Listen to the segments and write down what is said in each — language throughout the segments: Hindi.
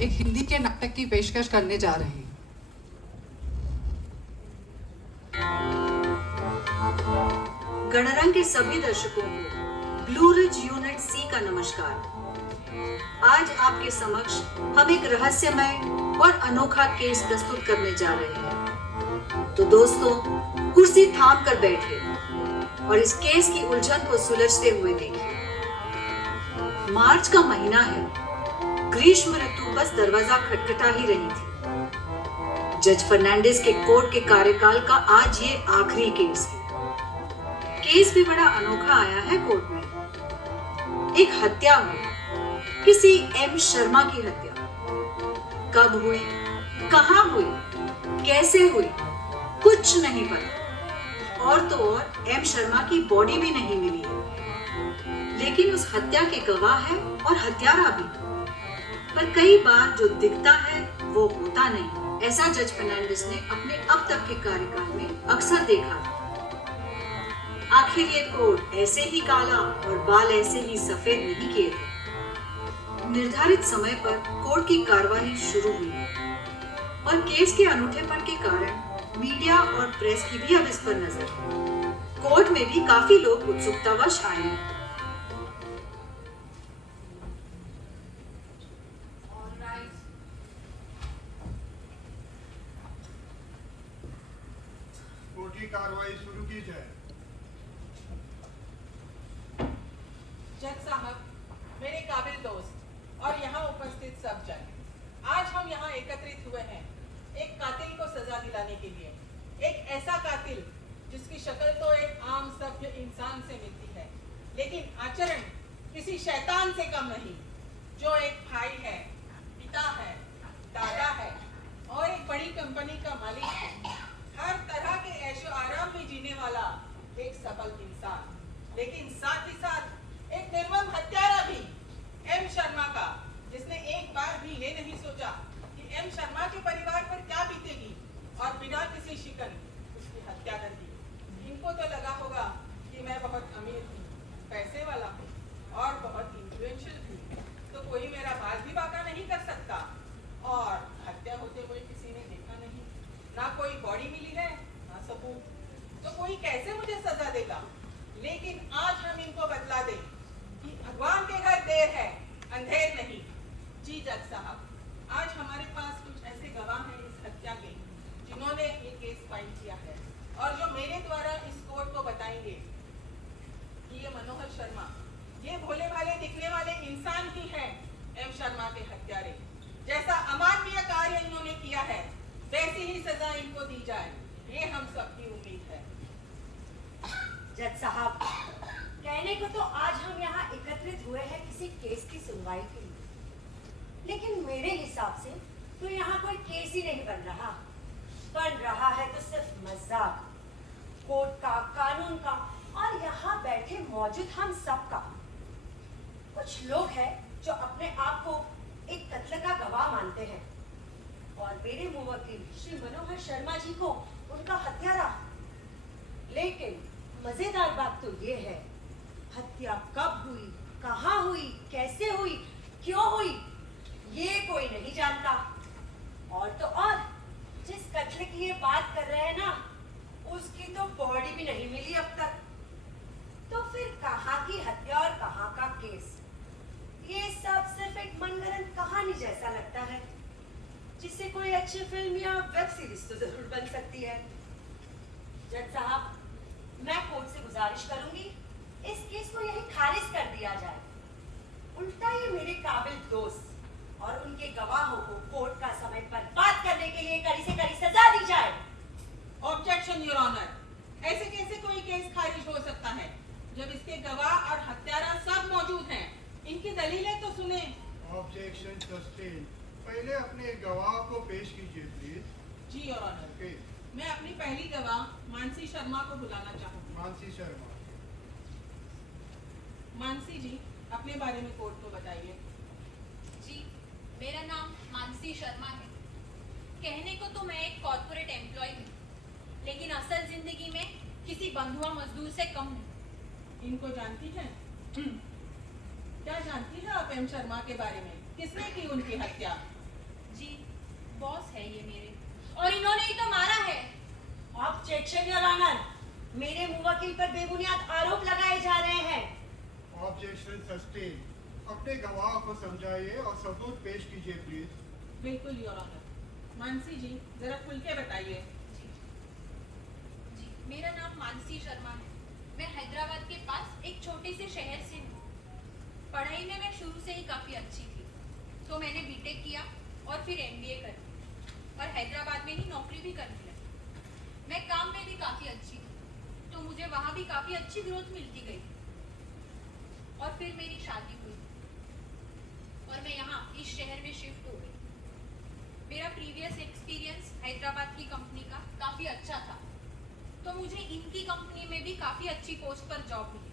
एक हिंदी के नाटक की पेशकश करने जा रहे हैं। गणरंग के सभी दर्शकों को ब्लू रिज यूनिट सी का नमस्कार। आज आपके समक्ष हम एक रहस्यमय और अनोखा केस प्रस्तुत करने जा रहे हैं। तो दोस्तों, कुर्सी थाम कर बैठिए और इस केस की उलझन को सुलझते हुए देखिए। मार्च का महीना है, ग्रीष्म ऋतु बस दरवाजा खटखटा ही रही थी। जज फर्नांडिस के कोर्ट के कार्यकाल का आज ये आखिरी केस है। केस भी बड़ा अनोखा आया है कोर्ट में। एक हत्या हुई, किसी एम शर्मा की हत्या। कब हुई, कहां हुई, कैसे हुई, कुछ नहीं पता। और तो और एम शर्मा की बॉडी भी नहीं मिली है, लेकिन उस हत्या के गवाह है और हत्यारा भी। पर कई बार जो दिखता है वो होता नहीं, ऐसा जज फर्नांडिस ने अपने अब तक के कार्यकाल में अक्सर देखा था। आखिर ये कोर्ट ऐसे ही काला और बाल ऐसे ही सफेद नहीं किए थे। निर्धारित समय पर कोर्ट की कार्यवाही शुरू हुई और केस के अनूठेपन के कारण मीडिया और प्रेस की भी अब इस पर नजर है। कोर्ट में भी काफी लोग उत्सुकतावश आए हैं। कोर्ट की कार्रवाई शुरू की जाए। जज साहब, मेरे काबिल दोस्त और यहाँ उपस्थित सब जन, आज हम यहाँ एकत्रित हुए हैं एक कातिल को सजा दिलाने के लिए। एक ऐसा कातिल जिसकी शक्ल तो एक आम सभ्य इंसान से मिलती है, लेकिन आचरण किसी शैतान से कम नहीं। जो एक भाई है, पिता है, दादा है और एक बड़ी कंपनी का मालिक है। हर तरह के ऐशो आराम में जीने वाला एक सफल इंसान, लेकिन साथ ही साथ एक निर्मम हत्यारा भी, एम शर्मा का, जिसने एक बार भी ये नहीं सोचा कि एम शर्मा के परिवार पर क्या बीतेगी और बिना किसी शिकन उसकी हत्या कर दी। इनको तो लगा होगा कि मैं बहुत अमीर हूँ, पैसे वाला हूँ और बहुत इन्फ्लुएंशियल हूँ, तो कोई मेरा बाल भी बांका नहीं कर सकता। और हत्या होते हुए किसी ने देखा नहीं, ना कोई बॉडी मिली है, ना सबूत, तो कोई कैसे मुझे सजा देगा। लेकिन आज हम इनको बतला दें कि भगवान के घर देर है, अंधेर नहीं। जी जज साहब, आज हमारे पास कुछ ऐसे गवाह हैं इस हत्या के, जिन्होंने ये केस फाइल किया है और जो मेरे द्वारा इस कोर्ट को बताएंगे कि ये मनोहर शर्मा, ये भोले भाले दिखने वाले इंसान ही हैं एम शर्मा के हत्यारे। जैसा अमानवीय कार्य इन्होंने किया है, वैसी ही सजा इनको दी जाए, ये हम सबकी उम्मीद है। जज साहब, कहने को तो आज हम यहाँ एकत्रित हुए हैं किसी केस की सुनवाई के लिए, लेकिन मेरे हिसाब से तो यहाँ कोई केस ही नहीं बन रहा है तो सिर्फ मजाक, कोर्ट का, कानून का और यहाँ बैठे मौजूद हम सब का। कुछ लोग हैं जो अपने आप को एक कत्ल का गवाह मानते हैं और मेरे मुवक्किल श्री मनोहर शर्मा जी को उनका हत्यारा। लेकिन मजेदार बात तो ये है, हत्या कब हुई, कहाँ हुई, कैसे हुई, क्यों हुई, ये कोई नहीं जानता। और तो और जिस कत्ल की ये बात कर रहे हैं ना, उसकी तो बॉडी भी नहीं मिली अब तक। तो फिर कहाँ की हत्या और कहाँ का केस? ये सब सिर्फ एक मनगढ़ंत कहानी जैसा लगता है, जिससे कोई अच्छी फिल्म या वेब सीरीज तो जरूर बन सकती है। जज साहब, मैं कोर्ट से गुजारिश करूंगी इस केस को यही खारिज कर दिया जाए। उल्टा ये मेरे काबिल दोस्त और उनके गवाहों को कोर्ट का समय पर बात करने के लिए कड़ी से कड़ी सजा दी जाए। ऑब्जेक्शन योर ऑनर, ऐसे कैसे कोई केस खारिज हो सकता है जब इसके गवाह और हत्यारा सब मौजूद हैं? इनकी दलीलें तो सुने। Objection sustain. पहले अपने गवाह को पेश कीजिए प्लीज। जी योर ऑनर। ओके। मैं अपनी पहली गवाह मानसी शर्मा को बुलाना चाहूंगी। मानसी शर्मा। मानसी जी, अपने बारे में कोर्ट को बताइए। जी, मेरा नाम मानसी शर्मा है। कहने को तो मैं एक कॉर्पोरेट एम्प्लॉय हूँ, लेकिन असल जिंदगी में किसी बंधुआ मजदूर से कम हूँ। इनको जानती हैं? क्या जानती है आप एम शर्मा के बारे में? किसने की उनकी हत्या? बॉस है ये मेरे, और इन्होंने ही तो मारा है। ऑब्जेक्शन योर ऑनर, मेरे मुवक्किल पर बेबुनियाद आरोप लगाए जा रहे हैं। Objection sustain. अपने गवाह को समझाइए और सबूत पेश कीजिए प्लीज। बिल्कुल योर ऑनर। मानसी जी जरा खुल के बताइए। जी, मेरा नाम मानसी शर्मा है। मैं हैदराबाद के पास एक छोटे से शहर से हूँ। पढ़ाई में मैं शुरू से ही काफ़ी अच्छी थी, तो मैंने बीटेक किया और फिर एमबीए कर ली और हैदराबाद में ही नौकरी भी करने लगी। मैं काम में भी काफ़ी अच्छी थी, तो मुझे वहाँ भी काफ़ी अच्छी ग्रोथ मिलती गई और फिर मेरी शादी हुई और मैं यहाँ इस शहर में शिफ्ट हो गई। मेरा प्रीवियस एक्सपीरियंस हैदराबाद की कंपनी का काफ़ी अच्छा था, तो मुझे इनकी कंपनी में भी काफ़ी अच्छी पोस्ट पर जॉब मिली।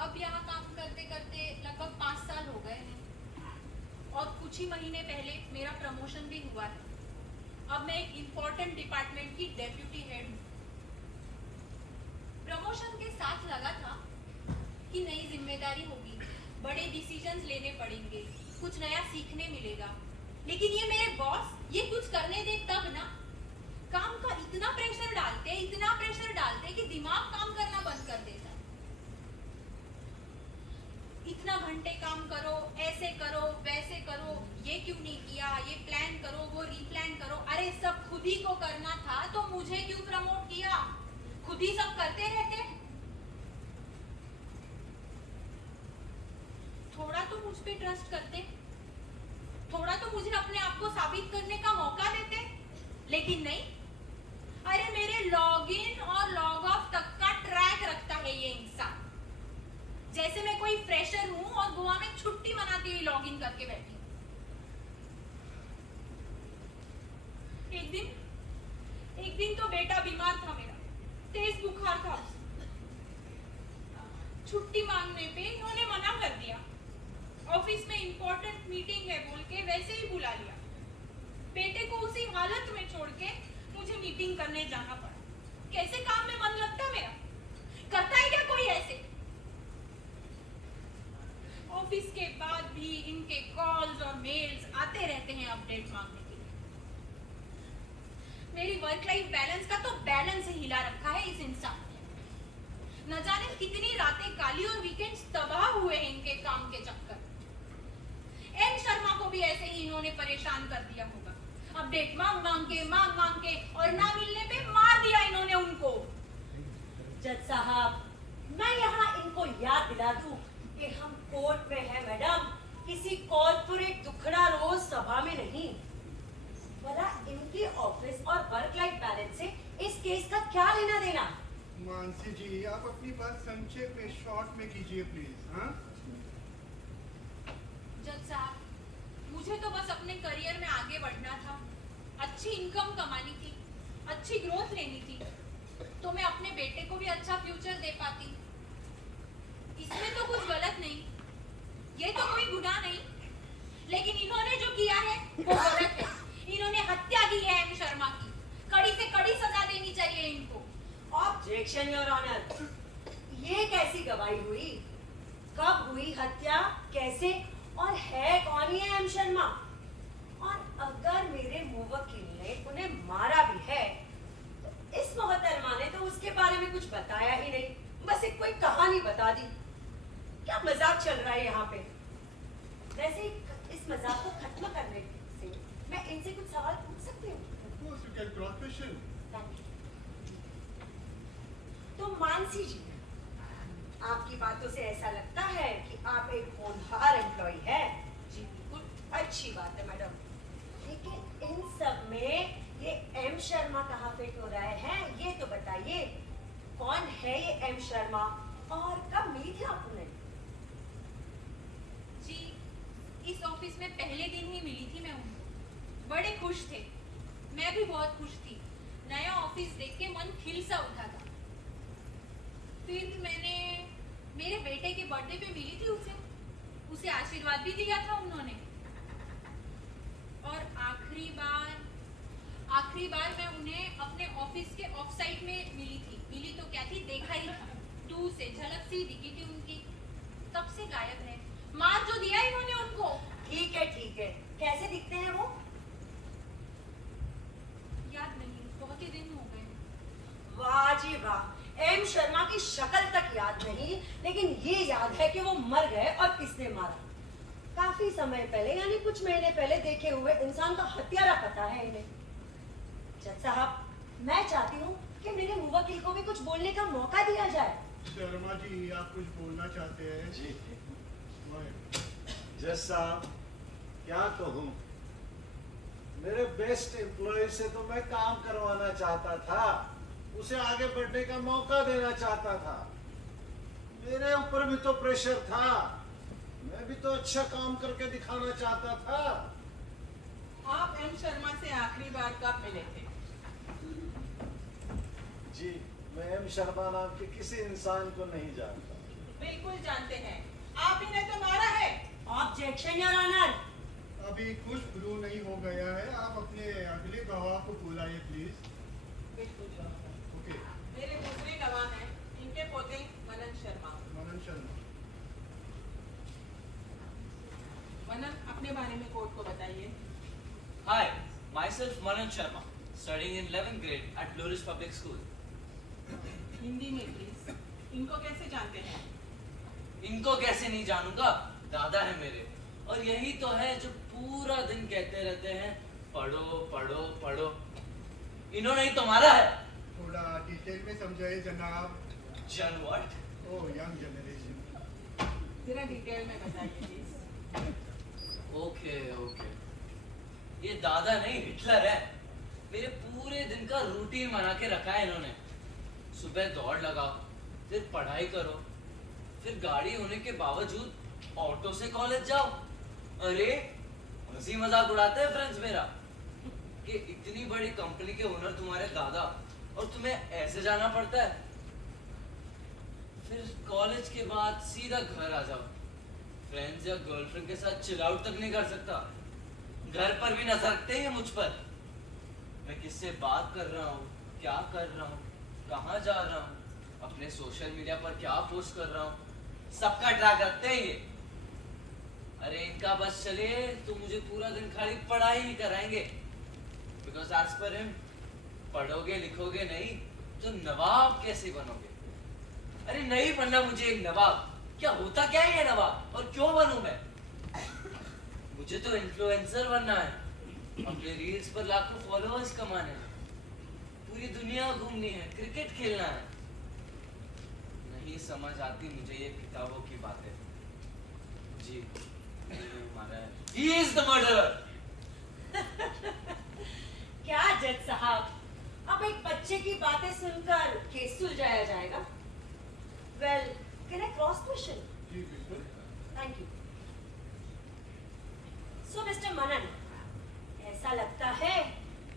अब यहाँ काम करते करते लगभग 5 साल हो गए हैं और कुछ ही महीने पहले मेरा प्रमोशन भी हुआ है। अब मैं एक इम्पोर्टेंट डिपार्टमेंट की डेप्यूटी हेड हूँ। प्रमोशन के साथ लगा था कि नई जिम्मेदारी होगी, बड़े डिसीजंस लेने पड़ेंगे, कुछ नया सीखने मिलेगा, लेकिन ये मेरे बॉस ये कुछ करने दे तब ना, काम का इतना प्रेशर डालते कि दिमाग काम करना बंद कर देता। इतना घंटे काम करो, ऐसे करो, वैसे करो, ये क्यों नहीं किया, ये प्लान करो, वो रीप्लान करो। अरे सब खुद ही को करना था तो मुझे क्यों प्रमोट किया? खुद ही सब करते रहते। थोड़ा तो मुझ पे ट्रस्ट करते, थोड़ा तो मुझे अपने आप को साबित करने का मौका देते, लेकिन नहीं। अरे मेरे लॉगिन और लॉग ऑफ तक का ट्रैक रखता है ये इंसान, जैसे मैं कोई फ्रेशर हूं और गोवा में छुट्टी मनाती हुई लॉगिन करके बैठी। एक दिन तो बेटा बीमार था मेरा, तेज बुखार था। छुट्टी मांगने पे इन्होंने मना कर दिया। ऑफिस में इंपॉर्टेंट मीटिंग है बोल के वैसे ही बुला लिया। बेटे को उसी हालत में छोड़ के मुझे मीटिंग करने जाना पड़ा। कैसे काम में मन लगता मेरा? करता है क्या कोई ऐसे? ऑफिस के बाद भी इनके कॉल्स और मेल्स आते रहते हैं अपडेट मांगने के लिए। मेरी वर्क लाइफ बैलेंस का तो बैलेंस ही हिला रखा है इस इंसान ने। न जाने कितनी रातें काली और वीकेंड्स तबाह हुए हैं इनके काम के चक्कर। एम शर्मा को भी ऐसे ही इन्होंने परेशान कर दिया होगा। अपडेट मांग मांग के और ना मिलने पे मार दिया इन्होंने उनको। जज साहब, मैं यहाँ इनको याद दिला दूं कि हम कोर्ट में है मैडम, किसी कॉर्पोरेट दुखड़ा रोज सभा में नहीं। भला इनकी ऑफिस और वर्क लाइफ बैलेंस से इस केस का क्या लेना देना? मानसी जी आप अपनी बात संक्षेप में शॉर्ट में कीजिए प्लीज। हाँ जज साहब, मुझे तो बस अपने करियर में आगे बढ़ना था, अच्छी इनकम कमानी थी, अच्छी ग्रोथ लेनी थी, तो मैं अपने बेटे को भी अच्छा फ्यूचर दे पाती। इसमें तो कुछ गलत नहीं, ये तो कोई गुनाह नहीं, लेकिन इन्होंने जो किया है वो गलत है। इन्होंने हत्या की है एम शर्मा की। कड़ी से कड़ी सजा देनी चाहिए इनको। ऑब्जेक्शन योर ऑनर, ये कैसी गवाही हुई? कब हुई हत्या, कैसे, और है कौन ये एम शर्मा? और अगर मेरे मुवक्किल ने उन्हें मारा भी है तो इस मोहतरमा ने तो उसके बारे में कुछ बताया ही नहीं, बस एक कोई कहानी बता दी। क्या मजाक चल रहा है यहाँ पे? वैसे इस मजाक को खत्म करने से मैं इनसे कुछ सवाल पूछ सकती हूँ? Of course you can cross question. तो मानसी जी, आपकी बातों से ऐसा लगता है कि आप एक होनहार एम्प्लॉय है। जी बिल्कुल। अच्छी बात है मैडम, लेकिन इन सब में ये एम शर्मा कहाँ फिट हो रहे हैं, ये तो बताइए। कौन है ये एम शर्मा और कब मिली थी आप उन्हें? जी, इस ऑफिस में पहले दिन ही मिली थी मैं उनको। बड़े खुश थे, मैं भी बहुत खुश थी। नया ऑफिस देख के मन खिल सा उठा था। फिर मैंने मेरे बेटे के बर्थडे पे मिली थी उसे आशीर्वाद भी दिया था उन्होंने। और आखिरी बार मैं उन्हें अपने ऑफिस के ऑफ साइट में मिली तो क्या थी, देखा ही था, दूर से झलक सी दिखी थी उनकी। तब से गायब है। मार जो दिया इन्होंने उनको। ठीक है, कैसे दिखते हैं वो? वाह, एम शर्मा की शक्ल तक याद नहीं, लेकिन ये याद है कि वो मर गए और किसने मारा। काफी समय पहले, यानी कुछ महीने पहले देखे हुए इंसान का हत्यारा पता है इन्हें। जज साहब, मैं चाहती हूँ कि मेरे मुवक्किल को भी कुछ बोलने का मौका दिया जाए। शर्मा जी, आप कुछ बोलना चाहते हैं? जी वाह। जज साहब, क्या कहूँ, मेरे बेस्ट एम्प्लॉय से तो मैं काम करवाना चाहता था, उसे आगे बढ़ने का मौका देना चाहता था। मेरे ऊपर भी तो प्रेशर था, मैं भी तो अच्छा काम करके दिखाना चाहता था। आप एम शर्मा से आखिरी बार कब मिले थे? जी, मैं एम शर्मा नाम के किसी इंसान को नहीं जानता। बिल्कुल जानते हैं, आप ही ने तो मारा है। Objection your honour. अभी कुछ प्रूव नहीं हो गया है, आप अपने अगले गवाह को बुलाइए प्लीज। बिल्कुल Your Honor। ओके। मेरे दूसरे गवाह हैं इनके पोते मनन शर्मा। मनन शर्मा। मनन, अपने बारे में कोर्ट को बताइए। Hi, myself Manan Sharma, studying in 11th grade at Blue Ridge Public School. Hindi में प्लीज। इनको कैसे जानते हैं? इनको कैसे नहीं जानूंगा, दादा है मेरे। और यही तो है जो पूरा दिन कहते रहते हैं, पढ़ो पढ़ो पढ़ो। इन्होंने ही तो मारा है। थोड़ा डिटेल में समझाइए जनाब। जन व्हाट? Oh young generation. जरा डिटेल में बताइए प्लीज। ओके ओके, ये दादा नहीं हिटलर है। मेरे पूरे दिन का रूटीन बना के रखा है इन्होंने। सुबह दौड़ लगाओ, फिर पढ़ाई करो, फिर गाड़ी होने के बावजूद ऑटो से कॉलेज जाओ। अरे हंसी मजाक उड़ाते हैं फ्रेंड्स मेरा कि इतनी बड़ी कंपनी के ओनर तुम्हारे दादा और तुम्हें ऐसे जाना पड़ता है। फिर कॉलेज के बाद सीधा घर आ जाओ। फ्रेंड्स या गर्लफ्रेंड के साथ चिल आउट तक नहीं कर सकता। घर पर भी नजर रखते हैं मुझ पर, मैं किससे बात कर रहा हूँ, क्या कर रहा हूँ, कहाँ जा रहा हूँ, अपने सोशल मीडिया पर क्या पोस्ट कर रहा हूँ, सबका ट्रैक रखते हैं ये। अरे इनका बस चले तो मुझे पूरा दिन खाली पढ़ाई ही कराएंगे। बिकॉज एज पर हिम, पढ़ोगे लिखोगे नहीं तो नवाब कैसे बनोगे? अरे नहीं बनना मुझे एक नवाब। क्या होता क्या है ये नवाब, और क्यों बनूं मैं? मुझे तो इन्फ्लुएंसर बनना है, अपने रील्स पर लाखों फॉलोअर्स कमाने हैं, पूरी दुनिया घूमनी है, क्रिकेट खेलना है। नहीं समझ आती मुझे ये किताबों की बातें। जी मैंने मारा है। He is the murderer। क्या जज साहब, अब एक बच्चे की बातें सुनकर केस सुलझाया जाएगा? Well, can I cross question? जी बिल्कुल। Thank you. So mister Manan, ऐसा लगता है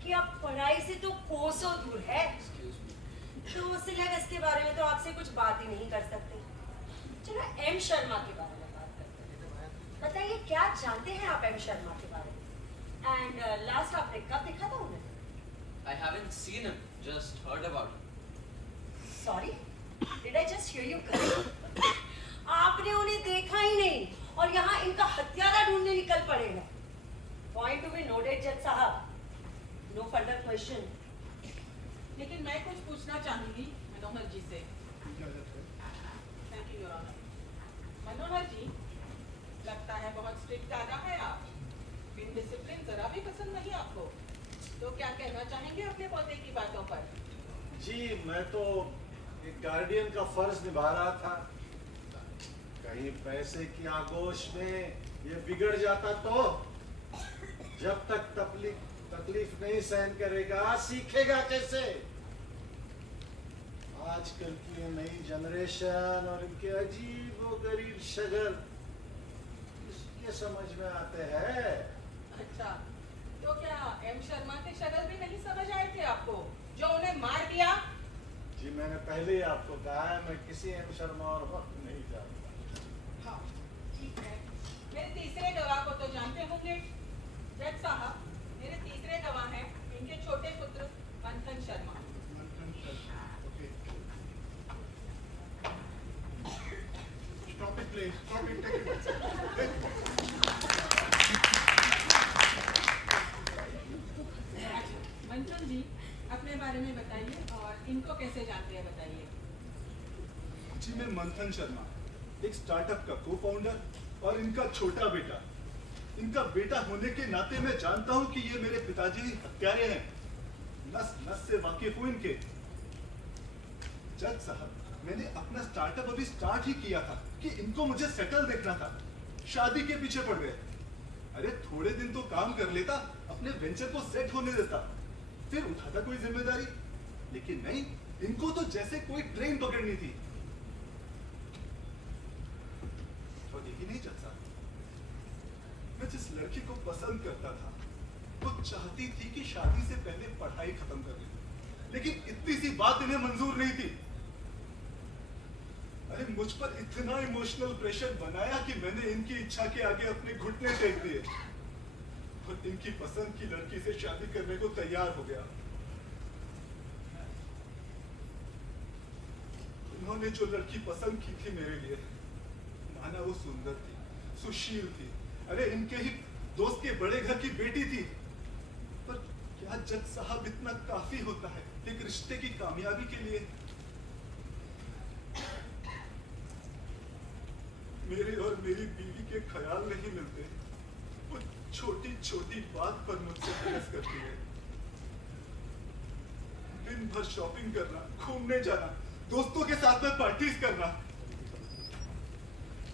कि आप पढ़ाई से तो कोसों दूर है, Excuse me। तो सिलेबस के बारे में तो आपसे कुछ बात ही नहीं कर सकते। चलो एम शर्मा के बारे में बात करते हैं। बताइए, क्या जानते हैं आप एम शर्मा के बारे में? एंड लास्ट आपने कब देखा था उन्हें? I haven't seen him, just heard about him। Sorry, did I just here you correct? आपने उन्हें देखा ही नहीं और यहाँ इनका हत्यारा ढूंढने निकल पड़े हैं। पॉइंट टू बी नोटेड जज साहब, नो फर्दर क्वेश्चन। लेकिन मैं कुछ पूछना चाहूंगी मनोहर जी से। इजाजत है। Thank you your honour. Manohar ji, लगता है बहुत स्ट्रिक्ट दादा है आप। डिसिप्लिन जरा भी पसंद नहीं आपको। तो क्या कहना चाहेंगे अपने पोते की बातों पर? जी, मैं तो एक गार्डियन का फर्ज निभा रहा था। कहीं पैसे की आगोश में ये बिगड़ जाता तो? जब तक तकलीफ नहीं सहन करेगा, सीखेगा कैसे? आजकल की ये नई जनरेशन और इनके अजीब व गरीब शगल ये समझ में आते हैं। अच्छा, तो क्या एम शर्मा के शगल भी नहीं समझ आए थे आपको, जो उन्हें मार दिया? जी, मैंने पहले ही आपको कहा है, मैं किसी एम शर्मा और वक्त नहीं जानता। हाँ, ठीक है। मेरे तीसरे गवाह को तो जानते होंगे। जज साहब, मेरे तीसरे गवाह हैं इनके छोटे पुत्र मंथन शर्मा। मंथन Sharma. Okay. Stop it please. Stop it. Take it. मंथन जी, अपने बारे में बताइए और इनको कैसे जानते हैं बताइए। जी मैं मंथन शर्मा, एक स्टार्टअप का को फाउंडर और इनका छोटा बेटा। इनका बेटा होने के नाते मैं जानता हूं कि ये मेरे पिताजी हत्यारे हैं। नस नस से वाकिफ हूं इनके। जज साहब, मैंने अपना स्टार्टअप अभी स्टार्ट ही किया था कि इनको मुझे सेटल देखना था। शादी के पीछे पड़ गए। अरे थोड़े दिन तो काम कर लेता, अपने वेंचर को सेट होने देता, फिर उठाता कोई जिम्मेदारी। लेकिन नहीं, इनको तो जैसे कोई ट्रेन पकड़नी थी। और यही नहीं जज साहब, मैं जिस लड़की को पसंद करता था वो चाहती थी कि शादी से पहले पढ़ाई खत्म कर ले, लेकिन इतनी सी बात इन्हें मंजूर नहीं थी। अरे मुझ पर इतना इमोशनल प्रेशर बनाया कि मैंने इनकी इच्छा के आगे अपने घुटने टेक दिए और इनकी पसंद की लड़की से शादी करने को तैयार हो गया। उन्होंने जो लड़की पसंद की थी मेरे लिए, माना वो सुंदर थी, सुशील थी, अरे इनके ही दोस्त के बड़े घर की बेटी थी। पर क्या जज साहब इतना काफी होता है एक रिश्ते की कामयाबी के लिए? मेरे और मेरी बीवी के ख्याल नहीं मिलते। वो छोटी छोटी बात पर मुझसे बहस करती है। दिन भर शॉपिंग करना, घूमने जाना, दोस्तों के साथ में पार्टीज करना।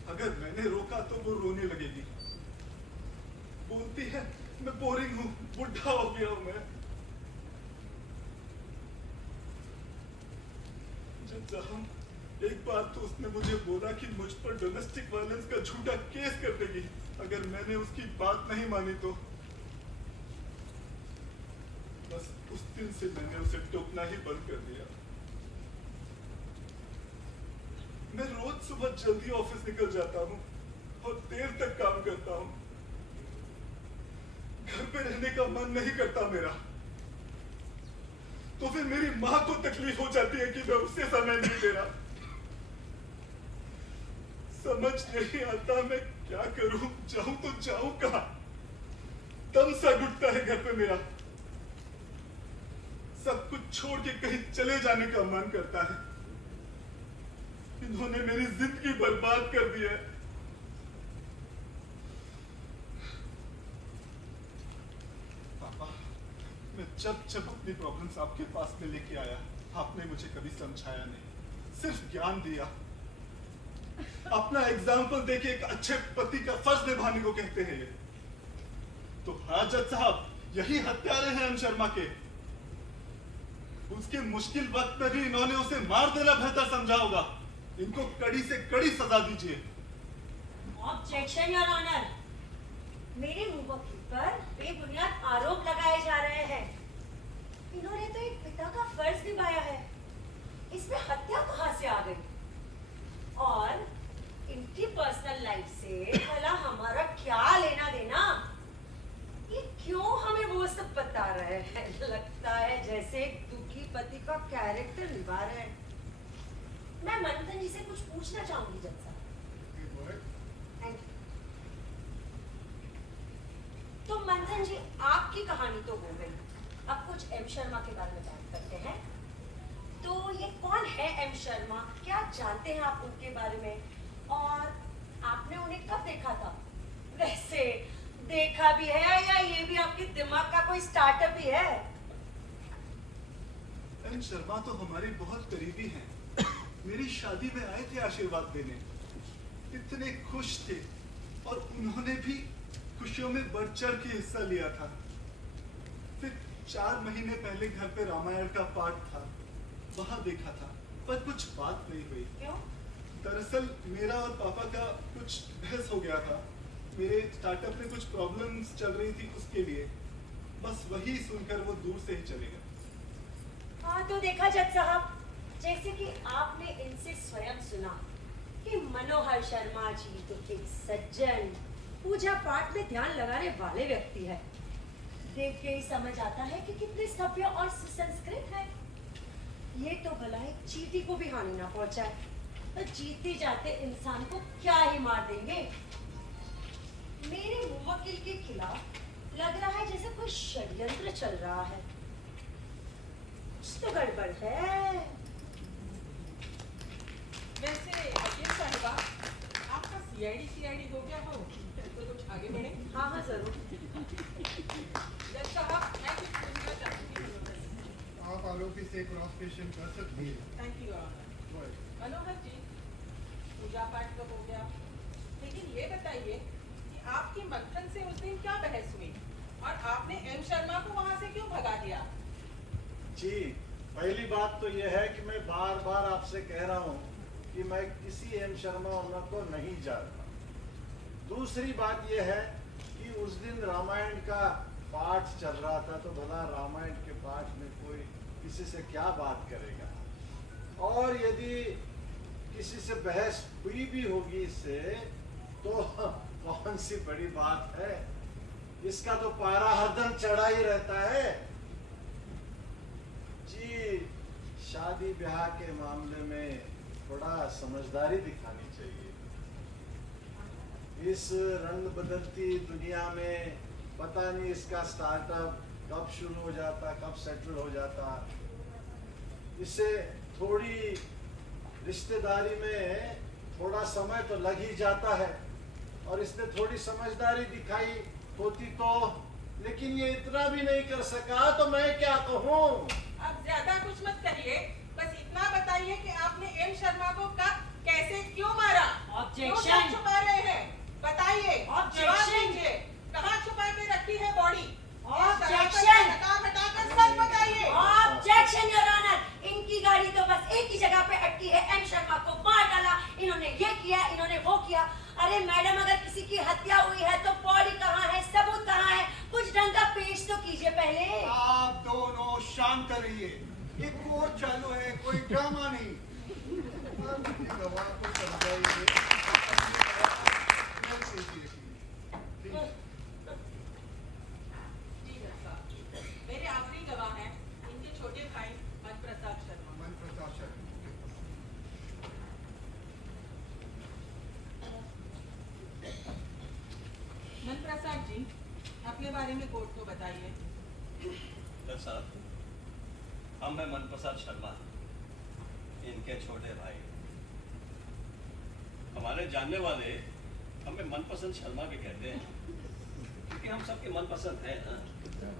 अगर मैंने रोका तो वो रोने लगेगी। बोलती है मैं बोरिंग हूं, बुढ़ा हो गया हूं मैं। जब साहब एक बार तो उसने मुझे बोला कि मुझ पर डोमेस्टिक वायलेंस का झूठा केस कर देगी अगर मैंने उसकी बात नहीं मानी तो। बस उस दिन से मैंने उसे टोकना ही बंद कर दिया। मैं रोज सुबह जल्दी ऑफिस निकल जाता हूँ और देर तक काम करता हूँ। घर पे रहने का मन नहीं करता मेरा। तो फिर मेरी माँ को तकलीफ हो जाती है कि मैं उससे समय नहीं दे रहा। समझ नहीं आता मैं क्या करूं, जाऊं तो जाऊं कहां? दम सा घुटता है घर पे मेरा। सब कुछ छोड़ के कहीं चले जाने का मन करता है। इन्होंने मेरी जिंदगी बर्बाद कर दी है। पापा, मैं जब जब अपनी प्रॉब्लम्स आपके पास में लेके आया, आपने मुझे कभी समझाया नहीं, सिर्फ ज्ञान दिया। अपना एग्जाम्पल देके एक अच्छे पति का फर्ज निभाने को कहते हैं ये। तो हाँ जज साहब, यही हत्यारे हैं एम शर्मा के। उसके मुश्किल वक्त में भी इन्होंने उसे मार देना बेहतर समझा होगा। इनको कड़ी से कड़ी सजा दीजिए। Objection your honour. मेरे मुवक्किल पर बेबुनियाद आरोप लगाए जा रहे हैं। इन्होंने तो एक पिता का फर्ज निभाया है, इसमें हत्या कहां से आ गई? और इनकी पर्सनल लाइफ से भला हमारा क्या लेना देना? ये क्यों हमें वो सब बता रहे हैं? लगता है जैसे एक दुखी पति का कैरेक्टर निभा रहे हैं। मैं मंथन जी से कुछ पूछना चाहूंगी जज साहब। Thank you. तो मंथन जी, आपकी कहानी तो हो गई, अब कुछ एम शर्मा के बारे में बात करते हैं। तो ये कौन है एम शर्मा? क्या जानते हैं आप उनके बारे में? और आपने उन्हें कब देखा था? वैसे देखा भी है या ये भी आपके दिमाग का कोई स्टार्टअप ही है? एम शर्मा तो हमारे बहुत करीबी हैं। मेरी शादी में आए थे आशीर्वाद देने। इतने खुश थे और उन्होंने भी खुशियों में बढ़ चढ़ के हिस्सा लिया था। फिर 4 महीने पहले घर पे रामायण का पाठ था, वहां देखा था, पर कुछ बात नहीं हुई। क्यों? दरअसल मेरा और पापा का कुछ बहस हो गया था। मेरे स्टार्टअप में कुछ प्रॉब्लम्स चल रही थी, उसके लिए बस वही सुनकर वो दूर से ही चले गए। हाँ तो देखा जज साहब, जैसे कि आपने इनसे स्वयं सुना कि मनोहर शर्मा जी तो एक सज्जन, पूजा पाठ में ध्यान लगाने वाले व्यक्ति है। देख के ही समझ आता है कि कितने सभ्य और सुसंस्कृत है। ये तो भला एक चींटी को भी हानि ना पहुंचाए, तो जीते जाते इंसान को क्या ही मार देंगे। मेरे मुवक्किल के खिलाफ लग रहा है जैसे कोई षड्यंत्र चल रहा है। कुछ तो गड़बड़ है। वैसे सीआईडी हो गया हो तो कुछ आगे बढ़े। हाँ हाँ जरूर। जज साहब मैं कुछ पूछना चाहती हूँ। आप आरोपी से क्रॉस क्वेश्चन कर सकती हैं। Thank you honour. Manohar ji, पूजा पाठ तो हो गया, लेकिन ये बताइए कि आपकी मंथन से उस दिन क्या बहस हुई और आपने एम शर्मा को वहां से क्यों भगा दिया? जी, पहली बात तो यह है कि मैं बार बार आपसे कह रहा हूँ कि मैं किसी एम शर्मा वर्मा को नहीं जानता। दूसरी बात यह है कि उस दिन रामायण का पाठ चल रहा था, तो भला रामायण के पाठ में कोई किसी से क्या बात करेगा, और यदि किसी से बहस हुई भी होगी इससे तो कौन सी बड़ी बात है, इसका तो पारा हरदम चढ़ा ही रहता है। जी, शादी ब्याह के मामले में थोड़ा समझदारी दिखानी चाहिए। इस रंग बदलती दुनिया में पता नहीं इसका स्टार्टअप कब शुरू हो जाता, कब सेटल हो जाता। इससे थोड़ी रिश्तेदारी में थोड़ा समय तो लग ही जाता है, और इसने थोड़ी समझदारी दिखाई होती तो, लेकिन ये इतना भी नहीं कर सका, तो मैं क्या कहूँ। अब ज्यादा कुछ मत करिए, बस इतना बताइए कि आपने एम शर्मा को कब, कैसे, क्यों मारा? Objection! क्यों सब छुपा रहे हैं? बताइए। Objection! जवाब दीजिए। कहाँ छुपा के रखी है बॉडी? Objection! हटाकर सब बताइए। ऑब्जेक्शन योर ऑनर, इनकी गाड़ी तो बस एक ही जगह पे अटकी है। एम शर्मा को मार डाला, इन्होंने ये किया, इन्होंने वो किया। अरे मैडम, अगर किसी की हत्या हुई है तो बॉडी कहाँ है, सबूत कहाँ है? कुछ ढंग का पेश तो कीजिए पहले। आप दोनों शांत रहिए, ये कोर्ट चालू है, कोई ड्रामा नहीं। आप अपने गवाह को समझाइए। जी जज साहब, मेरे आखिरी गवाह हैं इनके छोटे भाई मनप्रसाद शर्मा। मन प्रसाद शर्मा। मनप्रसाद जी, अपने बारे में कोर्ट को बताइए। जज साहब, हम हैं मनप्रसाद शर्मा, इनके छोटे भाई। हमारे जानने वाले हमें मनपसंद शर्मा भी कहते हैं, क्योंकि हम सबके मनपसंद हैं ना।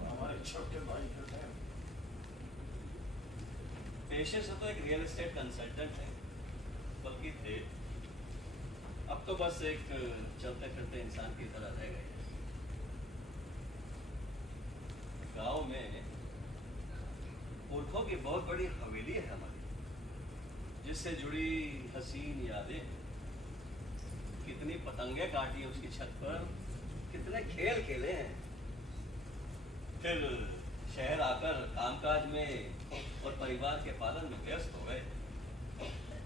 हमारे छोटे भाई जो हैं, पेशे से तो एक रियल एस्टेट कंसल्टेंट है, बल्कि थे। अब तो बस एक चलते फिरते इंसान की तरह रह गए। गांव में पुरखों की बहुत बड़ी हवेली है हमारी, जिससे जुड़ी हसीन यादें। कितनी पतंगे काटी उसकी छत पर, कितने खेल खेले हैं। फिर शहर आकर कामकाज में और परिवार के पालन में व्यस्त हो गए,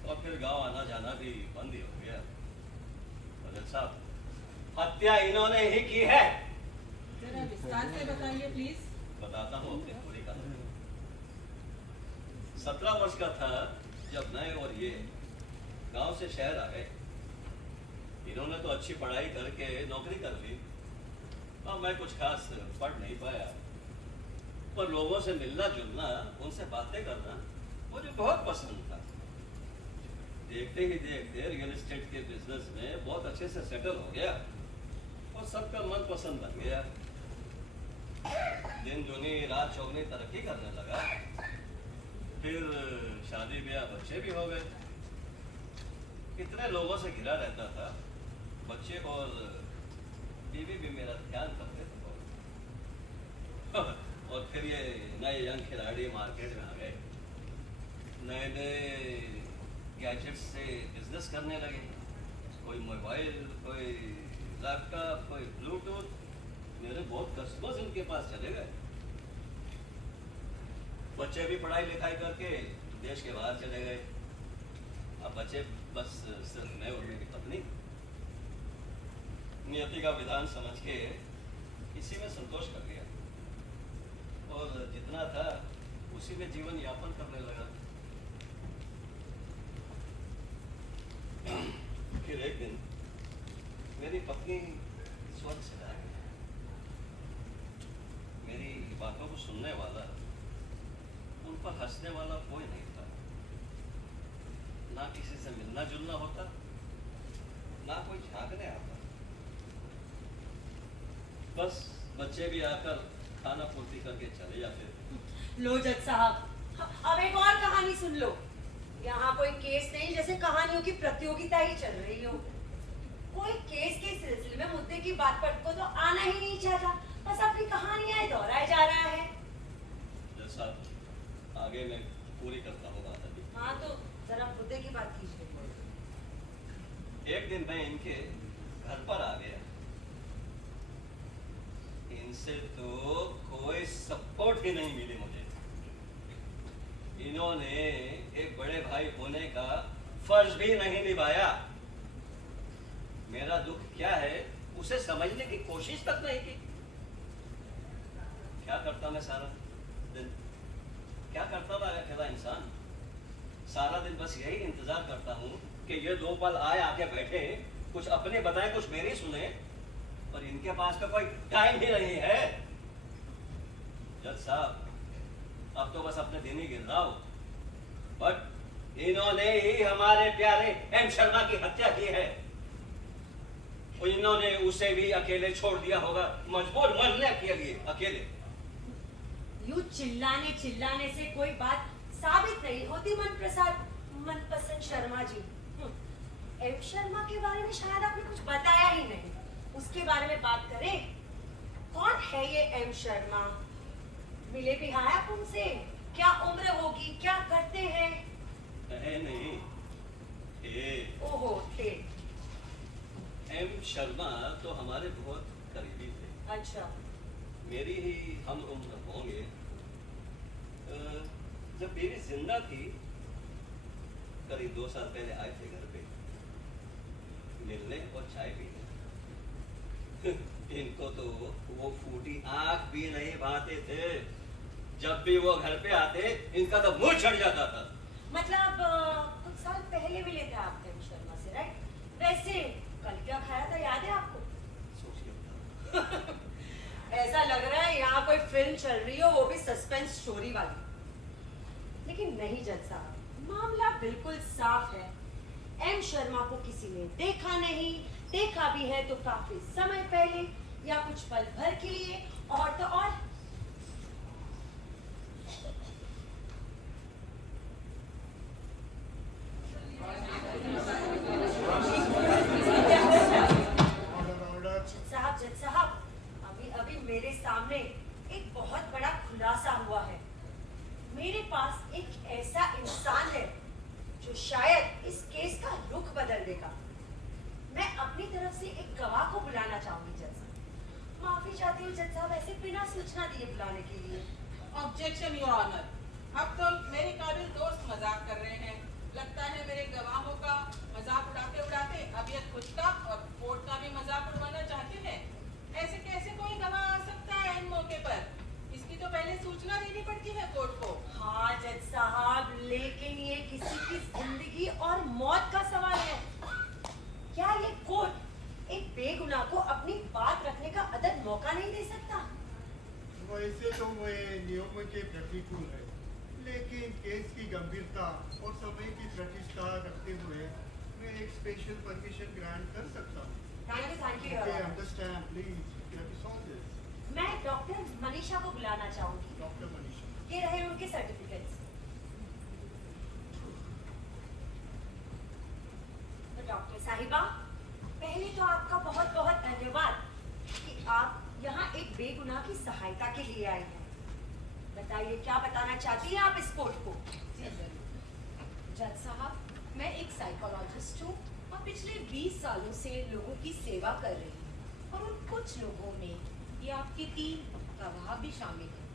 और फिर गांव आना जाना भी बंद ही हो गया। वजह साहब, हत्या इन्होंने ही की है। जरा विस्तार से बताइए प्लीज। बताता हूँ अपनी पूरी कहानी। 17 वर्ष का था जब मैं और ये गांव से शहर आ गए। इन्होंने तो अच्छी पढ़ाई करके नौकरी कर ली, और मैं कुछ खास पढ़ नहीं पाया। पर लोगों से मिलना जुलना, उनसे बातें करना मुझे बहुत पसंद था। देखते ही देखते रियल एस्टेट के बिजनेस में बहुत अच्छे से सेटल हो गया, और सबका मन पसंद बन गया। दिन दुनी रात चौगनी तरक्की करने लगा। फिर शादी ब्याह, बच्चे भी हो गए। कितने लोगों से घिरा रहता था। बच्चे और बीवी भी मेरा ध्यान करते थे बहुत। और फिर ये नए यंग खिलाड़ी मार्केट में आ गए, नए नए गैजेट्स से बिजनेस करने लगे। कोई मोबाइल, कोई लैपटॉप, कोई ब्लूटूथ। मेरे बहुत कस्टमर्स इनके पास चले गए। बच्चे भी पढ़ाई लिखाई करके देश के बाहर चले गए। अब बच्चे बस सिर्फ मैं और मेरी पत्नी। नियति का विधान समझ के इसी में संतोष कर गया, और जितना था उसी में जीवन यापन करने लगा। फिर एक दिन मेरी पत्नी स्वर्ग से आ गई। मेरी बातों को सुनने वाला, उन पर हंसने वाला कोई नहीं था। ना किसी से मिलना जुलना होता, ना कोई झांकने आता। बस बच्चे भी आकर खाना पूर्ति करके चले जाते थे। लो जज साहब, अब एक और कहानी सुन लो। यहाँ कोई केस नहीं, जैसे कहानियों की प्रतियोगिता ही चल रही हो। कोई केस के सिलसिले में मुद्दे की बात पर को तो आना ही नहीं चाहता, बस अपनी कहानियां दोहराए जा रहा है। जैसा आगे मैं पूरी करता हूँ बात अभी। हाँ तो जरा मुद्दे की बात कीजिए। एक दिन मैं इनके घर पर आ गया। इनसे तो कोई सपोर्ट ही नहीं मिली मुझे। इन्होंने एक बड़े भाई होने का फर्ज भी नहीं निभाया। मेरा दुख क्या है उसे समझने की कोशिश तक नहीं की। क्या करता मैं सारा दिन, क्या करता था अकेला इंसान? सारा दिन बस यही इंतजार करता हूँ कि ये दो पल आए आके बैठे, कुछ अपने बताए कुछ मेरी सुने, और इनके पास तो कोई टाइम ही नहीं है। जज साहब, अब तो बस अपने दिन ही गिन रहा हूँ, बट इन्होंने ही हमारे प्यारे एम शर्मा की हत्या की है। इन्होंने उसे भी अकेले छोड़ दिया होगा, मजबूर मरने के लिए अकेले। यूं चिल्लाने चिल्लाने से कोई बात साबित नहीं होती मनपसंद शर्मा जी। एम शर्मा के बारे में शायद आपने कुछ बताया ही नहीं, उसके बारे में बात करें। कौन है ये एम शर्मा? मिले भी हैं आप उनसे? क्या उम्र होगी, क्या करते हैं? नहीं थे। ओहो थे। एम शर्मा तो हमारे बहुत करीबी थे। अच्छा। मेरी ही हम उम्र होंगे। जब बेबी जिंदा थी, करीब 2 साल पहले आए थे घर पे मिलने और चाय पीने। इनको तो वो फूटी आंख भी नहीं भाते थे। जब भी वो घर पे आते, इनका तो मुंह चढ़ जाता था। मतलब कुछ साल पहले मिले थे आप एम शर्मा से, राइट? वैसे कल क्या खाया था याद है आपको? ऐसा लग रहा है यहाँ कोई फिल्म चल रही हो, वो भी सस्पेंस स्टोरी वाली। लेकिन नहीं जज साहब, मामला बिल्कुल साफ है। एम शर्मा को किसी ने देखा नहीं, देखा भी है तो काफी समय पहले या कुछ पल भर के लिए, और तो और जज साहब, अभी मेरे सामने एक बहुत बड़ा खुलासा हुआ है। मेरे पास एक ऐसा इंसान है जो शायद इस केस का रुख बदल देगा। मैं अपनी तरफ से एक गवाह को बुलाना चाहूंगी जज साहब। माफी चाहती हूँ जज साहब, ऐसे बिना सूचना दिए बुलाने के लिए। Objection your honour. अब तो मेरे काबिल दोस्त मजाक कर रहे हैं। लगता है मेरे गवाहों का मजाक उड़ाते उड़ाते अब ये खुद का और कोर्ट का भी मजाक उड़वाना चाहते हैं। ऐसे कैसे कोई गवाह आ सकता है इन मौके पर? इसकी तो पहले सूचना देनी पड़ती है कोर्ट को। हाँ जज साहब, लेकिन ये किसी की जिंदगी और मौत का सवाल है। क्या ये कोर्ट एक बेगुनाह को अपनी बात रखने का अदद मौका नहीं दे सकता? वैसे तो वह नियमों के प्रतिकूल है, लेकिन केस की गंभीरता और समय की प्रतिष्ठा रखते हुए मैं एक स्पेशल परमिशन ग्रांट कर सकता हूँ। Thank you. Okay, understand, please. You have to solve this. मैं डॉक्टर मनीषा को बुलाना चाहूंगी। डॉक्टर मनीषा। ये रहे उनके सर्टिफिकेट्स। तो डॉक्टर साहिबा, पहले तो आपका बहुत बहुत धन्यवाद कि आप यहाँ एक बेगुनाह की सहायता के लिए आए हैं। बताइए क्या बताना चाहती हैं आप इस कोर्ट को? जज साहब, मैं एक साइकोलॉजिस्ट हूँ और पिछले 20 सालों से लोगों की सेवा कर रही हूँ, और उन कुछ लोगों में ये आपके 3 गवाह भी शामिल हैं।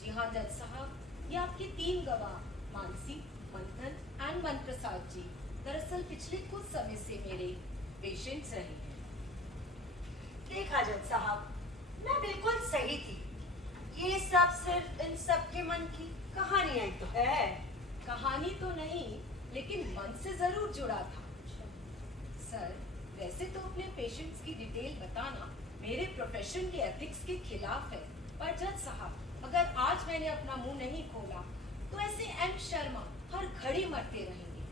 जी हाँ जज साहब, ये आपके 3 गवाह मानसी, मंथन एंड मन प्रसाद जी दरअसल पिछले कुछ समय से मेरे पेशेंट्स रहे हैं। देखा जज साहब, मैं बिल्कुल सही थी। ये सब सिर्फ इन सब के मन की कहानियां तो है। कहानी तो नहीं, लेकिन मन से जरूर जुड़ा था। सर, वैसे तो अपने पेशेंट्स की डिटेल बताना मेरे प्रोफेशन के एथिक्स के खिलाफ है, पर जज साहब, अगर आज मैंने अपना मुंह नहीं खोला तो ऐसे एम शर्मा हर घड़ी मरते रहेंगे।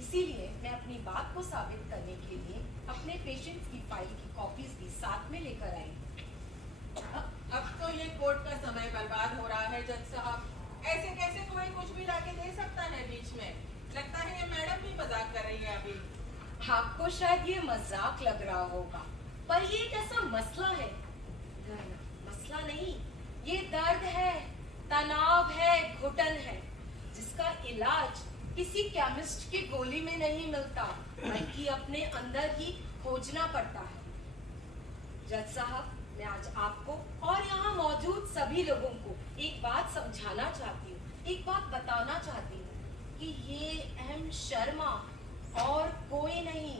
इसीलिए मैं अपनी बात को साबित करने के लिए अपने पेशेंट्स की फाइल की कॉपीज भी साथ में लेकर आई। अब तो ये कोर्ट का समय बर्बाद हो रहा है जज साहब। ऐसे कैसे कोई कुछ भी लाके दे सकता है बीच में? लगता है ये मैडम भी मजाक कर रही है अभी। आपको शायद ये मजाक लग रहा होगा, पर ये एक ऐसा मसला है, मसला नहीं, ये दर्द है, तनाव है, घुटन है, जिसका इलाज किसी केमिस्ट की गोली में नहीं मिलता, बल्कि अपने अंदर ही खोजना पड़ता है। जज साहब, मैं आज आपको और यहाँ मौजूद सभी लोगों को एक बात समझाना चाहती हूँ, एक बात बताना चाहती हूँ कि ये एम शर्मा और कोई नहीं,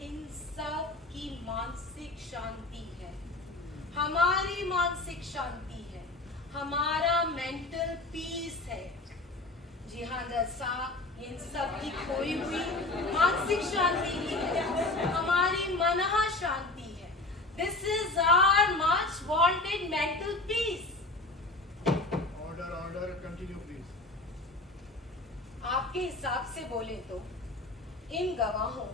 इन सब की मानसिक शांति है, हमारी मानसिक शांति है, हमारा मेंटल पीस है। जी हाँ जज साहब, इन सब की खोई हुई मानसिक शांति ही है, हमारी मनहा शांति है। This is our much wanted mental peace. Order, continue please. आपके हिसाब से बोले तो इन गवाहों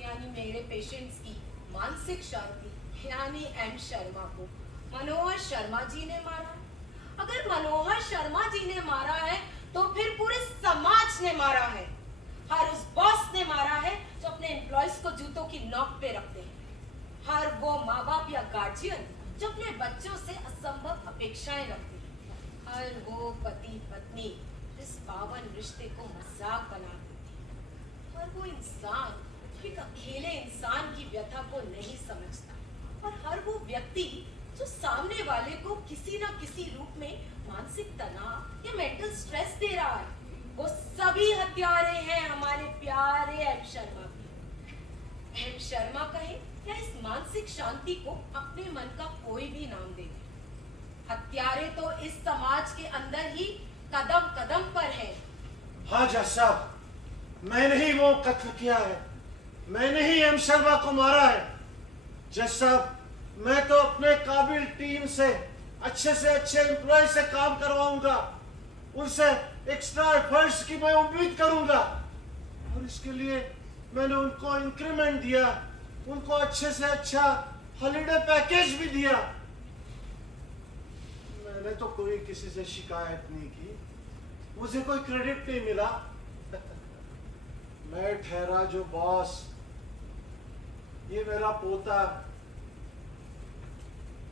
यानी मेरे पेशेंट्स की मानसिक शांति यानी एम शर्मा को मनोहर शर्मा जी ने मारा है। अगर मनोहर शर्मा जी ने मारा है तो फिर पूरे समाज ने मारा है। हर उस बॉस ने मारा है जो अपने एम्प्लॉयज को जूतों की नोक पे रखते हैं। हर वो माँ बाप या गार्जियन जो अपने बच्चों से असंभव अपेक्षाएं रखते हैं। हर वो पति पत्नी इस पावन रिश्ते को मजाक बना देती है। हर वो इंसान जो एक अकेले इंसान की व्यथा को नहीं समझता। और हर वो व्यक्ति जो सामने वाले को किसी ना किसी रूप में मानसिक तनाव या मेंटल स्ट्रेस दे रहा है, वो सभी हत्यारे हैं हमारे प्यारे एम शर्मा के। एम शर्मा कहे या इस मानसिक शांति को अपने मन का कोई भी नाम दे दे, हत्यारे तो इस समाज के अंदर ही कदम कदम पर है। हाँ जज साहब, मैंने ही वो कत्ल किया है, मैंने ही एम शर्मा को मारा है। जज साहब, मैं तो अपने काबिल टीम से अच्छे एम्प्लॉय से काम करवाऊंगा, उनसे एक्स्ट्रा एफर्ट्स की मैं उम्मीद करूंगा, और इसके लिए मैंने उनको इंक्रीमेंट दिया, उनको अच्छे से अच्छा हॉलिडे पैकेज भी दिया। मैंने तो कोई किसी से शिकायत नहीं की, मुझे कोई क्रेडिट नहीं मिला। मैं ठहरा जो बॉस, ये मेरा पोता,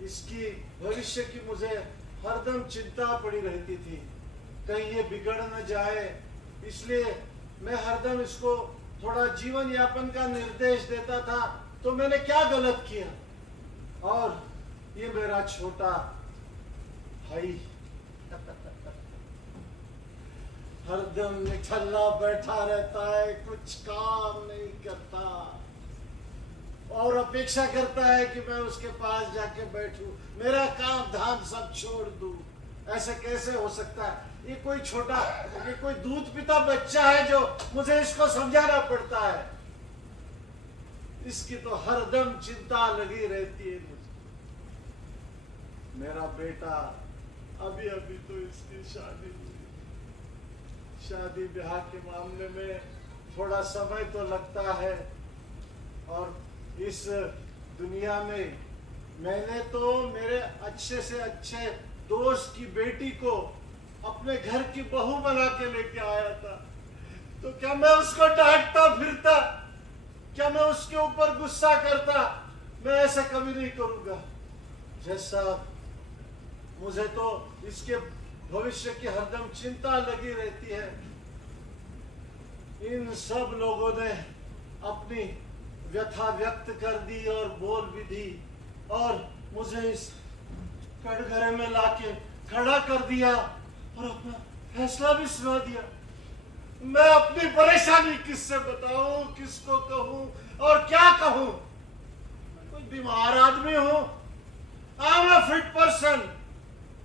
इसकी भविष्य की मुझे हरदम चिंता पड़ी रहती थी, कहीं ये बिगड़ न जाए, इसलिए मैं हरदम इसको थोड़ा जीवन यापन का निर्देश देता था। तो मैंने क्या गलत किया? और ये मेरा छोटा भाई हरदम निठल्ला बैठा रहता है, कुछ काम नहीं करता और अपेक्षा करता है कि मैं उसके पास जाके बैठूं, मेरा काम धाम सब छोड़ दूं। ऐसे कैसे हो सकता है? ये कोई दूध पीता बच्चा है जो मुझे इसको समझाना पड़ता है। इसकी तो हरदम चिंता लगी रहती है मुझे। मेरा बेटा अभी तो इसकी शादी हुई, शादी ब्याह के मामले में थोड़ा समय तो लगता है, और इस दुनिया में मैंने तो मेरे अच्छे से अच्छे दोस्त की बेटी को अपने घर की बहू बना के लेके आया था, तो क्या मैं उसको डांटता फिरता? क्या मैं उसके ऊपर गुस्सा करता? मैं ऐसा कभी नहीं करूंगा। जैसा मुझे तो इसके भविष्य की हरदम चिंता लगी रहती है। इन सब लोगों ने अपनी व्यथा व्यक्त कर दी और बोल भी दी, और मुझे इस कटघरे में लाके खड़ा कर दिया और अपना फैसला भी सुना दिया। मैं अपनी परेशानी किससे बताऊं, किसको कहूं और क्या कहूं? मैं कोई बीमार आदमी हूं। I am a fit person,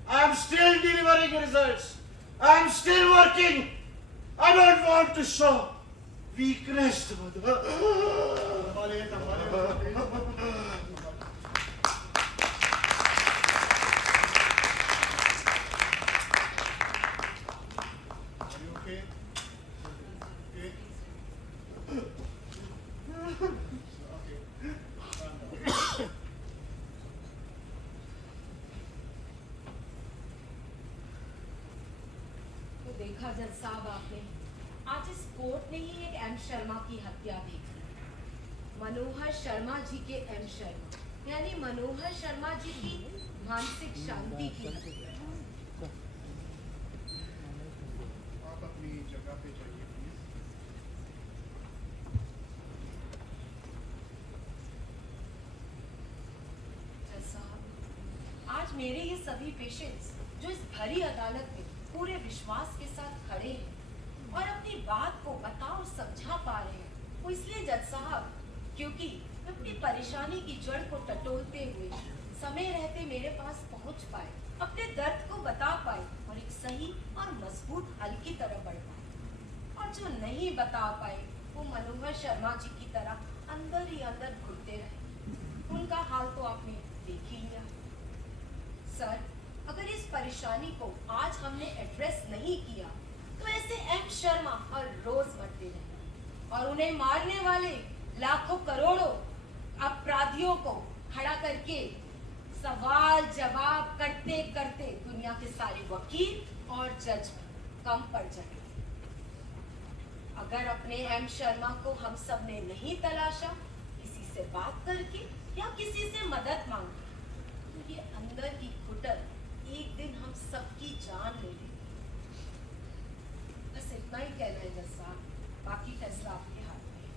I am still delivering results, I am still working. I don't want to show weakness. देखा जज साहब आपने, आज इस कोर्ट ने ही एक एम शर्मा की हत्या देखी। मनोहर शर्मा जी के एम शर्मा यानी मनोहर शर्मा जी की मानसिक शांति की हत्या। आप अपनी जगह पे जाइए प्लीज। जज साहब, आज मेरे ये सभी पेशेंट्स जो इस भरी अदालत में पूरे विश्वास के साथ खड़े हैं और अपनी बात को बता और समझा पा रहे हैं, वो इसलिए जज साहब क्योंकि अपनी परेशानी की जड़ को टटोलते हुए समय रहते मेरे पास पहुंच पाए, अपने दर्द को बता पाए और एक सही और मजबूत हल की तरफ बढ़ पाए। और जो नहीं बता पाए वो मनोहर शर्मा जी की तरह अंदर ही अंदर घुटते रहे। उनका हाल तो आपने देख ही लिया। सर, अगर इस परेशानी को आज हमने एड्रेस नहीं किया तो ऐसे एम शर्मा और रोज मरते रहे और उन्हें मारने वाले लाखों करोड़ों अपराधियों को खड़ा करके सवाल जवाब करते करते दुनिया के सारे वकील और जज कम पड़ जाएंगे। अगर अपने एम शर्मा को हम सब ने नहीं तलाशा, किसी से बात करके या किसी से मदद मांगी, तो ये अंदर की घुटन एक दिन हम सबकी जान ले लेगी। बस इतना ही कहना है जज साहब, बाकी फैसला आपके हाथ में है।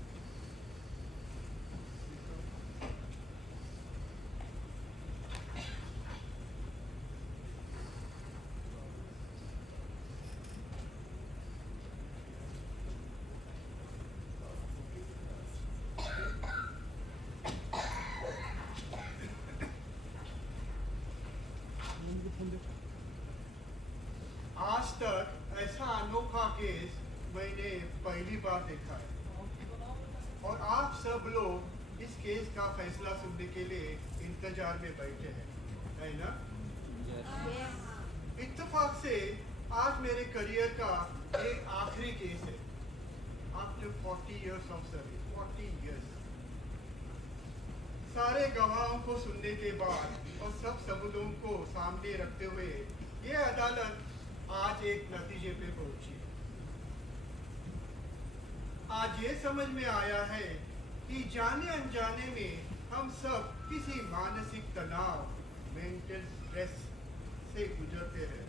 आज तक ऐसा अनोखा केस मैंने पहली बार देखा है और आप सब लोग इस केस का फैसला सुनने के लिए इंतजार में बैठे हैं, है ना? इत्तेफाक से आज मेरे करियर का एक आखिरी केस है। After 40 years of service, 40 years, सारे गवाहों को सुनने के बाद और सब सबूतों को सामने रखते हुए ये अदालत आज एक नतीजे पे पहुंची है। आज ये समझ में आया है कि जाने अनजाने में हम सब किसी मानसिक तनाव, मेंटल स्ट्रेस से गुजरते हैं।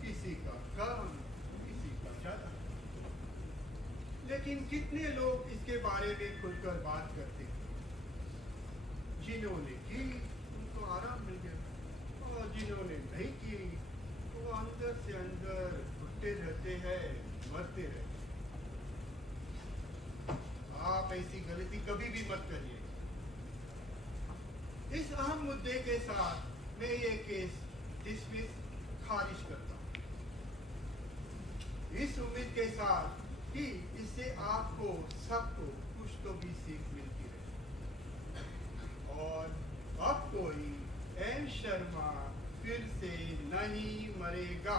किसी का कम, किसी का ज्यादा, लेकिन कितने लोग इसके बारे में खुलकर बात करते हैं? जिन्होंने की उनको आराम मिल गया और जिन्होंने नहीं की वो अंदर से अंदर घुटते रहते हैं, मरते रहते हैं। आप ऐसी गलती कभी भी मत करिए। इस अहम मुद्दे के साथ मैं ये केस डिसमिस खारिज करता हूँ, इस उम्मीद के साथ कि इससे आपको सबको कुछ तो भी सीख मिलती है और अब कोई एम शर्मा फिर से नहीं मरेगा।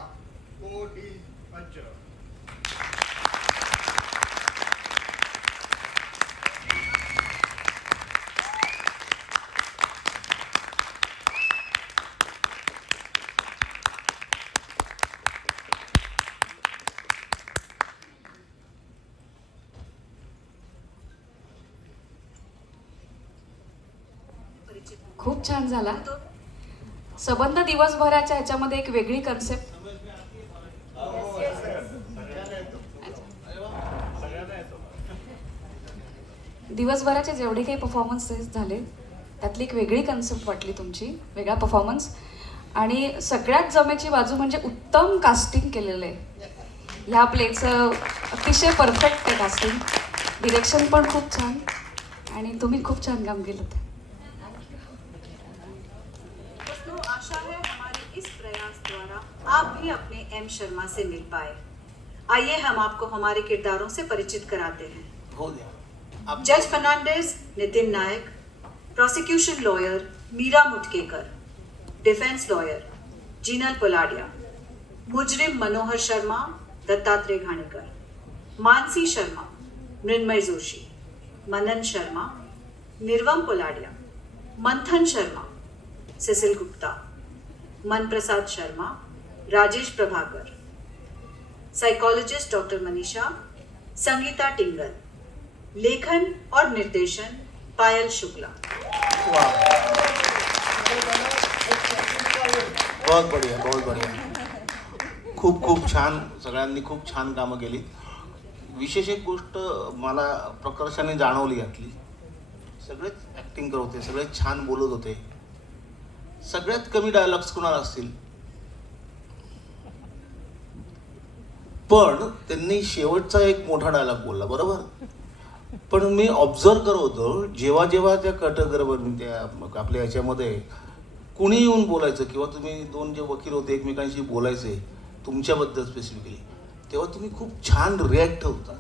Court is adjourned. खूप छान झाला संबंध दिवसभराच्या ह्याच्यामध्ये एक वेगळी कन्सेप्ट दिवसभराचे जेवढे काही परफॉर्मन्सेस झाले त्यातली एक वेगळी कन्सेप्ट वाटली तुमची, वेगळा परफॉर्मन्स आणि सगळ्यात जमेची बाजू म्हणजे उत्तम कास्टिंग केलेलं आहे ह्या प्लेचं. अतिशय परफेक्ट आहे कास्टिंग, डिरेक्शन पण खूप छान आणि तुम्ही खूप छान काम केलं. दोस्तों, आशा है हमारे इस प्रयास द्वारा आप भी अपने एम शर्मा से मिल पाए। आइए हम आपको हमारे किरदारों से परिचित कराते हैं। जज Fernandes Nitin Nayak, prosecution lawyer Meera Mutkekar, defence lawyer Jeenal Poladia, मुजरिम मनोहर शर्मा दत्तात्रेय घाणेकर, मानसी शर्मा मृण्मय जोशी, मनन शर्मा निर्वम पोलाडिया, मंथन शर्मा सिसिल गुप्ता, मन प्रसाद शर्मा राजेश प्रभाकर, साइकोलॉजिस्ट डॉक्टर मनीषा, संगीता टिंगल, लेखन और निर्देशन पायल शुक्ला। बहुत बढ़िया, बहुत बढ़िया. खूप खूप छान, सगळ्यांनी खूप छान कामं केली. विशेष एक गोष्ट मला प्रकर्षाने जाणवली यातली, सगळेच ॲक्टिंग करत होते, सगळे छान बोलत होते. सगळ्यात कमी डायलॉग्स कोणाला असतील, पण त्यांनी शेवटचा एक मोठा डायलॉग बोलला, बरोबर. पण मी ऑब्झर्व करत होतो, जेव्हा जेव्हा त्या कटकरवर त्या आपल्या ह्याच्यामध्ये कुणी येऊन बोलायचं किंवा तुम्ही दोन जे वकील होते एकमेकांशी बोलायचे तुमच्याबद्दल स्पेसिफिकली, तेव्हा तुम्ही खूप छान रिॲक्ट होता.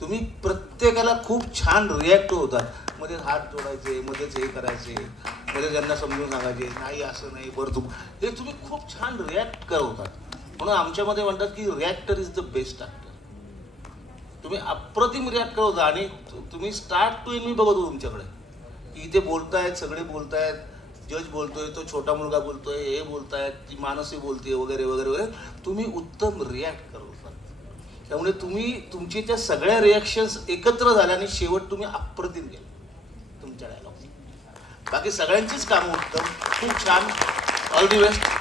तुम्ही प्रत्येकाला खूप छान रिॲक्ट होतात. मध्ये हात जोडायचे, मध्येच हे करायचे, मध्ये त्यांना समजून सांगायचे नाही असं नाही बरं हे तुम्ही खूप छान रिॲक्ट करवतात. म्हणून आमच्यामध्ये म्हणतात की reactor is the best actor. तुम्ही अप्रतिम रिॲक्ट करवता. आणि तुम्ही स्टार्ट टू एंड मी बघतो तुमच्याकडे की इथे बोलतायत, सगळे बोलतायत, जज बोलतोय, तो छोटा मुलगा बोलतोय, हे बोलतायत, ती मानसी बोलते वगैरे वगैरे वगैरे. तुम्ही उत्तम रिॲक्ट करवतात. त्यामुळे तुम्ही तुमची त्या सगळ्या रिॲक्शन्स एकत्र झाल्या आणि शेवट तुम्ही अप्रतिम केलं तुमच्या डायलॉग. बाकी सगळ्यांचीच कामं उत्तम, खूप छान. All the best.